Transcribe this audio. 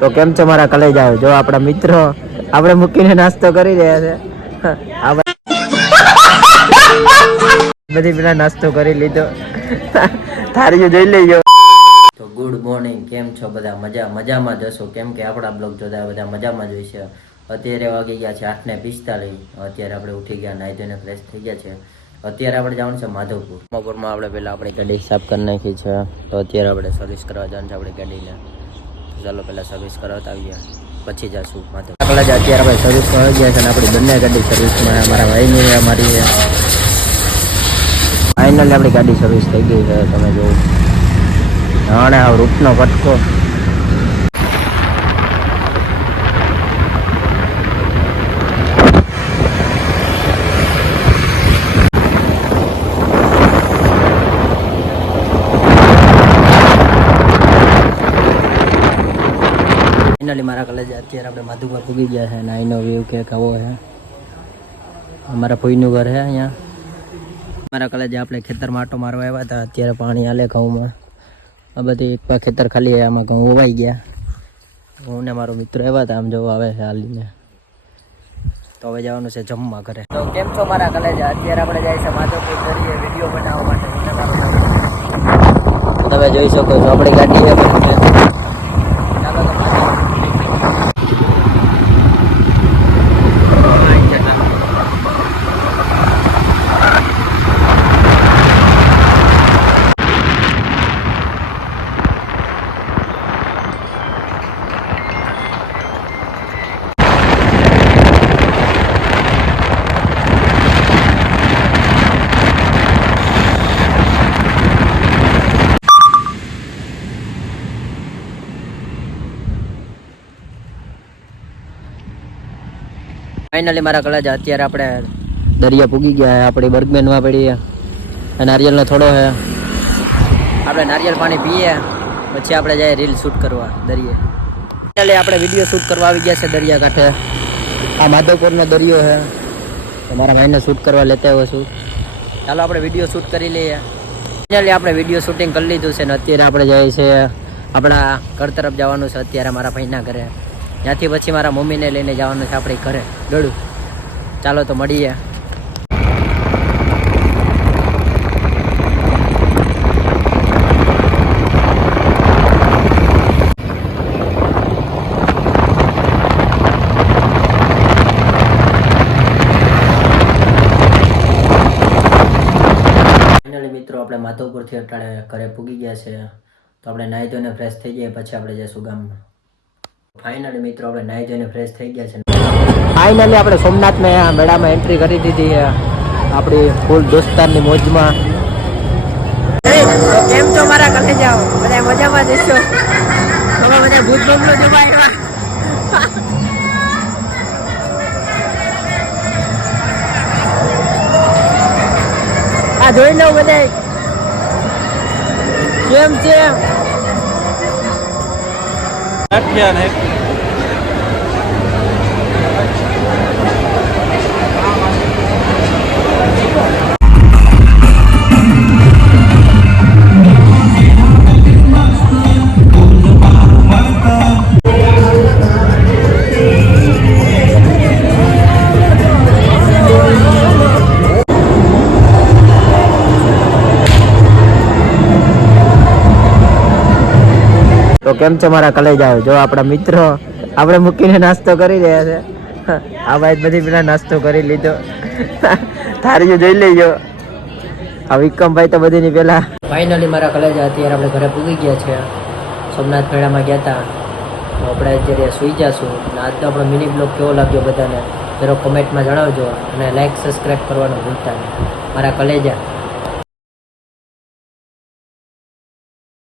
તો કેમ છો મારા કલેજાઓ? જો આપણા મિત્રો આપણે મૂકીને નાસ્તો કરી રહ્યા છે. બધી પેલા નાસ્તો કરી લીધો. થાળીઓ જોઈ લેજો. તો ગુડ મોર્નિંગ, કેમ છો બધા? મજામાં જશો? કેમ કે આપણા બ્લોગ જોતા બધા મજામાં જ હોય છે. અત્યારે વાગી ગયા છે 8:45. અત્યારે આપણે ઉઠી ગયા, નાહી ધોઈને ફ્રેશ થઈ ગયા છે. અત્યારે આપણે જવાનું છે માધવપુરમાં. આપણે પહેલાં આપણી ગાડી સાફ કરી નાખી છે. તો અત્યારે આપણે સર્વિસ કરવા જવાનું છે આપણી ગાડીને. ચાલો પહેલાં સર્વિસ કરાવતા આવીએ, પછી જશું માધવ. અત્યારે આપણે સર્વિસ કરવા ગયા છે અને આપણી બંને ગાડી સર્વિસમાં, મારા ભાઈની અમારી ફાઇનલી આપણી ગાડી સર્વિસ થઈ ગઈ છે. તમે જોયું હા, રૂપનો ફટકો. ફાઇનલી મારા કલેજ અત્યારે આપણે માધુપુર પૂગી ગયા છે અને અહીંનો વ્યૂ કંઈક આવો છે. અમારા ફોઈનું ઘર છે અહીંયા. મારા કલેજ આપણે ખેતરમાં આટો મારવા આવ્યા હતા. અત્યારે પાણી હાલે ઘઉંમાં. આ બધી એક ખેતર ખાલી આમાં ઘઉં વવાઈ ગયા. હું ને મારો મિત્ર આવ્યા હતા, આમ જોવા આવે છે હાલીને. તો હવે જવાનું છે જમવા ઘરે. તો કેમ છો મારા કલેજ? અત્યારે આપણે જાય છે માધવપુર કરીએ વિડીયો બનાવવા માટે. તમે જોઈ શકો છો આપણી ગાડી છે. ચાલો તો ફાઇનલી મારા કલેજ અત્યારે આપણે દરિયા પૂગી ગયા. આપણી બર્ગમેનમાં પડી નારિયેલનો થોડો છે. આપણે નારિયેલ પાણી પીએ પછી આપણે જઈએ રીલ શૂટ કરવા દરિયે. ફાઇનલી આપણે વિડીયો શૂટ કરવા આવી ગયા છે દરિયા કાંઠે. આ માધવપુરનો દરિયો છે. મારા ભાઈને શૂટ કરવા લેતા આવ્યો છું. ચાલો આપણે વિડીયો શૂટ કરી લઈએ. ફાઇનલી આપણે વિડીયો શૂટિંગ કરી લીધું છે ને અત્યારે આપણે જઈએ છીએ આપણા ઘર તરફ જવાનું છે. અત્યારે મારા ભાઈના ઘરે, ત્યાંથી પછી મારા મમ્મીને લઈને જવાનું છે આપણે ઘરે ગળું. ચાલો તો મળીએ. ફાઇનલી મિત્રો આપણે માધવપુરથી અટાળે ઘરે પૂગી ગયા છે. તો આપણે નાહી ધોઈને ફ્રેશ થઈ ગયા પછી આપણે જઈશું ગામમાં. ફાઇનલી મિત્રો આપણે નાહી ધોઈને ફ્રેશ થઈ ગયા છે. ફાઇનલી આપણે સોમનાથને મેળામાં એન્ટ્રી કરી દીધી છે આપણી ફૂલ દોસ્તારની મોજમાં. કેમ છો મારા કલેજાઓ? બધા મજામાં જશો? તમે બધા ભૂત બંગલો જોવા આવ્યા? આ જોઈ લો બધા કેમ છે. તો કેમ છો મારા કલેજાઓ? જો આપણા મિત્રો આપણે મૂકીને નાસ્તો કરી રહ્યા છે. આ ભાઈ બધી પેલા નાસ્તો કરી લીધો. થાળીઓ જોઈ લેજો. આ વિક્રમભાઈ તો બધીની પેલા. ફાઇનલી મારા કલેજા અત્યારે આપણે ઘરે પૂગી ગયા છે. સોમનાથ મેળામાં ગયા હતા. તો આપણે અત્યારે સુઈ જશું. અને આજનો આપણો મિની બ્લોગ કેવો લાગ્યો બધાને જરા કોમેન્ટમાં જણાવજો. અને લાઈક સબસ્ક્રાઈબ કરવાનું ભૂલતા નહીં મારા કલેજા.